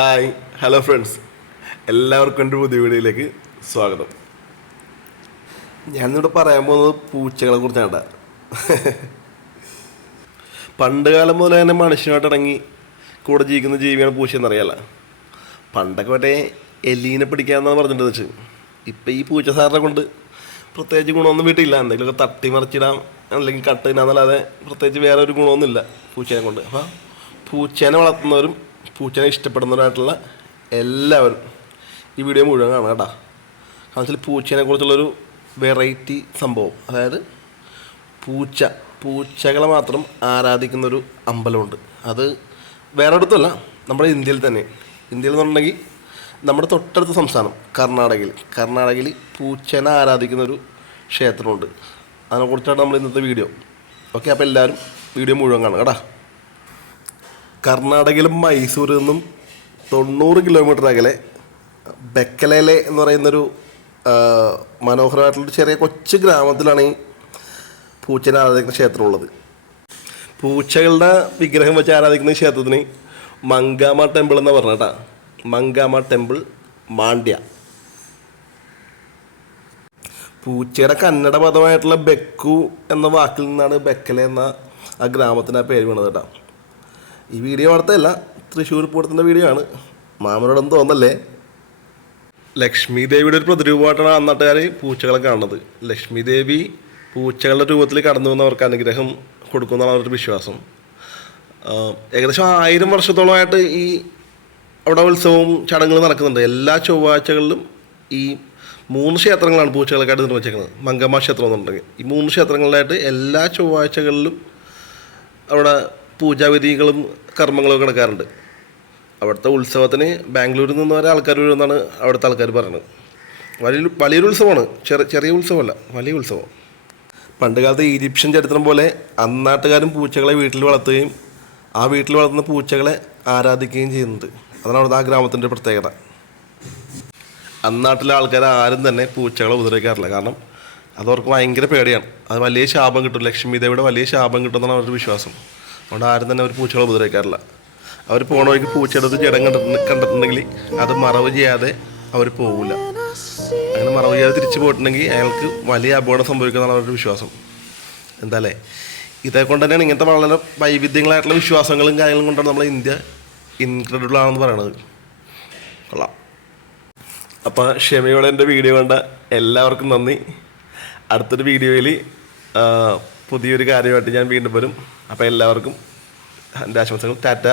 Hi hello friends, എല്ലാവർക്കും എൻ്റെ പുതിയ വീഡിയോയിലേക്ക് സ്വാഗതം. ഞാനിവിടെ പറയാൻ പോകുന്നത് പൂച്ചകളെ കുറിച്ചാണ്. പണ്ട് കാലം മുതൽ തന്നെ മനുഷ്യനായിട്ട് ഇറങ്ങി കൂടെ ജീവിക്കുന്ന ജീവിയാണ് പൂച്ച എന്നറിയാലോ. പണ്ടൊക്കെ മറ്റേ എലീനെ പിടിക്കാമെന്നാണ് പറഞ്ഞിട്ട് വെച്ച്. ഇപ്പം ഈ പൂച്ച സാറിനെ കൊണ്ട് പ്രത്യേകിച്ച് ഗുണമൊന്നും വീട്ടിലില്ല. എന്തെങ്കിലുമൊക്കെ തട്ടി മറിച്ചിടാം അല്ലെങ്കിൽ കട്ടിനാന്നല്ലാതെ പ്രത്യേകിച്ച് വേറെ ഒരു ഗുണമൊന്നുമില്ല പൂച്ചേനെ കൊണ്ട്. അപ്പോൾ പൂച്ചേനെ വളർത്തുന്നവരും പൂച്ചനെ ഇഷ്ടപ്പെടുന്നവരായിട്ടുള്ള എല്ലാവരും ഈ വീഡിയോ മുഴുവൻ കാണാം കേട്ടോ. കാരണം വെച്ചാൽ പൂച്ചേനെ കുറിച്ചുള്ളൊരു വെറൈറ്റി സംഭവം, അതായത് പൂച്ചകളെ മാത്രം ആരാധിക്കുന്നൊരു അമ്പലമുണ്ട്. അത് വേറെ അടുത്തല്ല, നമ്മുടെ ഇന്ത്യയിൽ തന്നെ. ഇന്ത്യയിൽ എന്നുണ്ടെങ്കിൽ നമ്മുടെ തൊട്ടടുത്ത സംസ്ഥാനം കർണാടകയിൽ പൂച്ചനെ ആരാധിക്കുന്നൊരു ക്ഷേത്രമുണ്ട്. അതിനെക്കുറിച്ചാണ് നമ്മൾ ഇന്നത്തെ വീഡിയോ. ഓക്കെ, അപ്പോൾ എല്ലാവരും വീഡിയോ മുഴുവൻ കാണാം കേട്ടോ. കർണാടകയിലും മൈസൂരിൽ നിന്നും 90 കിലോമീറ്റർ അകലെ ബെക്കലേലെ എന്ന് പറയുന്നൊരു മനോഹരമായിട്ടുള്ളൊരു ചെറിയ കൊച്ചു ഗ്രാമത്തിലാണ് ഈ പൂച്ചനെ ആരാധിക്കുന്ന ക്ഷേത്രമുള്ളത്. പൂച്ചകളുടെ വിഗ്രഹം വെച്ച് ആരാധിക്കുന്ന ക്ഷേത്രത്തിന് മങ്കാമ ടെമ്പിൾ എന്ന് പറഞ്ഞേട്ടാ. മങ്കാമ ടെമ്പിൾ, മാണ്ഡ്യ. പൂച്ചയുടെ കന്നഡ പദമായിട്ടുള്ള ബെക്കു എന്ന വാക്കിൽ നിന്നാണ് ബെക്കലെ എന്ന ആ ഗ്രാമത്തിന് ആ പേര് വീണത് കേട്ടോ. ഈ വീഡിയോ വാർത്തയല്ല, തൃശ്ശൂർ പൂരത്തിൻ്റെ വീഡിയോ ആണ്. മാമനോടൊന്നും തോന്നല്ലേ. ലക്ഷ്മി ദേവിയുടെ ഒരു പ്രതിരൂപമായിട്ടാണ് അന്നാട്ടുകാർ പൂച്ചകളെ കാണുന്നത്. ലക്ഷ്മി ദേവി പൂച്ചകളുടെ രൂപത്തിൽ കടന്നു വന്നവർക്ക് അനുഗ്രഹം കൊടുക്കുമെന്നാണ് അവരുടെ വിശ്വാസം. ഏകദേശം 1000 വർഷത്തോളമായിട്ട് ഈ അവിടെ ഉത്സവവും ചടങ്ങുകളും നടക്കുന്നുണ്ട്. എല്ലാ ചൊവ്വാഴ്ചകളിലും ഈ 3 ക്ഷേത്രങ്ങളാണ് പൂച്ചകളെക്കായിട്ട് നിർമ്മിച്ചേക്കുന്നത്. മങ്കമ്മ ക്ഷേത്രം എന്നുണ്ടെങ്കിൽ ഈ 3 ക്ഷേത്രങ്ങളിലായിട്ട് എല്ലാ ചൊവ്വാഴ്ചകളിലും അവിടെ പൂജാവിധികളും കർമ്മങ്ങളൊക്കെ നടക്കാറുണ്ട്. അവിടുത്തെ ഉത്സവത്തിന് ബാംഗ്ലൂരിൽ നിന്ന് വരെ ആൾക്കാർ വരുമെന്നാണ് അവിടുത്തെ ആൾക്കാർ പറയുന്നത്. വലിയൊരു ഉത്സവമാണ്, ചെറിയ ഉത്സവമല്ല, വലിയ ഉത്സവം. പണ്ട് കാലത്ത് ഈജിപ്ഷ്യൻ ചരിത്രം പോലെ അന്നാട്ടുകാരും പൂച്ചകളെ വീട്ടിൽ വളർത്തുകയും ആ വീട്ടിൽ വളർത്തുന്ന പൂച്ചകളെ ആരാധിക്കുകയും ചെയ്യുന്നുണ്ട്. അതാണ് അവിടുത്തെ ആ ഗ്രാമത്തിൻ്റെ പ്രത്യേകത. അന്നാട്ടിലെ ആൾക്കാർ ആരും തന്നെ പൂച്ചകളെ ഉപദ്രവിക്കാറില്ല. കാരണം അതവർക്ക് ഭയങ്കര പേടിയാണ്. അത് വലിയ ശാപം കിട്ടും, ലക്ഷ്മി ദേവിയുടെ വലിയ ശാപം കിട്ടുമെന്നാണ് അവരുടെ വിശ്വാസം. അതുകൊണ്ട് ആരും തന്നെ അവർ പൂച്ചകളെ ഉപദ്രവിക്കാറില്ല. അവർ പോണ വഴിക്ക് പൂച്ചയുടെ ഒരു ജഡം കണ്ടിട്ടുണ്ടെങ്കിൽ അത് മറവ് ചെയ്യാതെ അവർ പോകില്ല. അങ്ങനെ മറവ് ചെയ്യാതെ തിരിച്ചു പോയിട്ടുണ്ടെങ്കിൽ അയാൾക്ക് വലിയ അപകടം സംഭവിക്കുന്നതാണ് അവരുടെ വിശ്വാസം. എന്താല്ലേ, ഇതേക്കൊണ്ട് തന്നെയാണ് ഇങ്ങനത്തെ വളരെ വൈവിധ്യങ്ങളായിട്ടുള്ള വിശ്വാസങ്ങളും കാര്യങ്ങളും കൊണ്ടാണ് നമ്മളെ ഇന്ത്യ ഇൻക്രെഡിബിൾ ആണെന്ന് പറയണത്. കൊള്ളാം. അപ്പോൾ ക്ഷമയോടെ എൻ്റെ വീഡിയോ കണ്ട എല്ലാവർക്കും നന്ദി. അടുത്തൊരു വീഡിയോയിൽ പുതിയൊരു കാര്യമായിട്ട് ഞാൻ വീണ്ടും വരും. അപ്പോൾ എല്ലാവർക്കും എൻ്റെ ആശംസകൾ. ടാറ്റ.